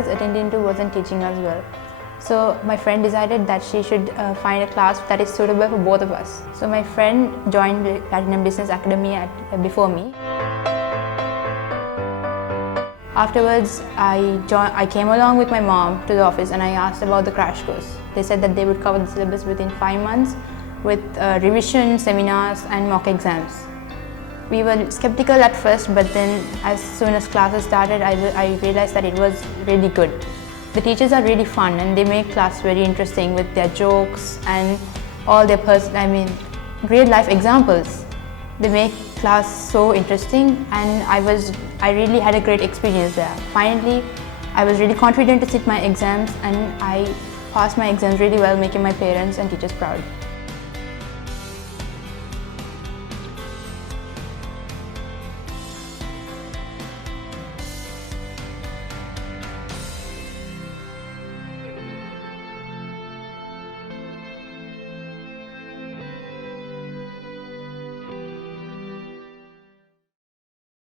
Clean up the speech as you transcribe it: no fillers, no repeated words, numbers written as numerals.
was attending to wasn't teaching us well. So my friend decided that she should find a class that is suitable for both of us. So my friend joined the Platinum Business Academy before me. Afterwards, I came along with my mom to the office and I asked about the crash course. They said that they would cover the syllabus within 5 months with revision, seminars and mock exams. We were skeptical at first, but then as soon as classes started, I realized that it was really good. The teachers are really fun and they make class very interesting with their jokes and all their real life examples. They make class so interesting and I really had a great experience there. Finally, I was really confident to sit my exams and I passed my exams really well, making my parents and teachers proud.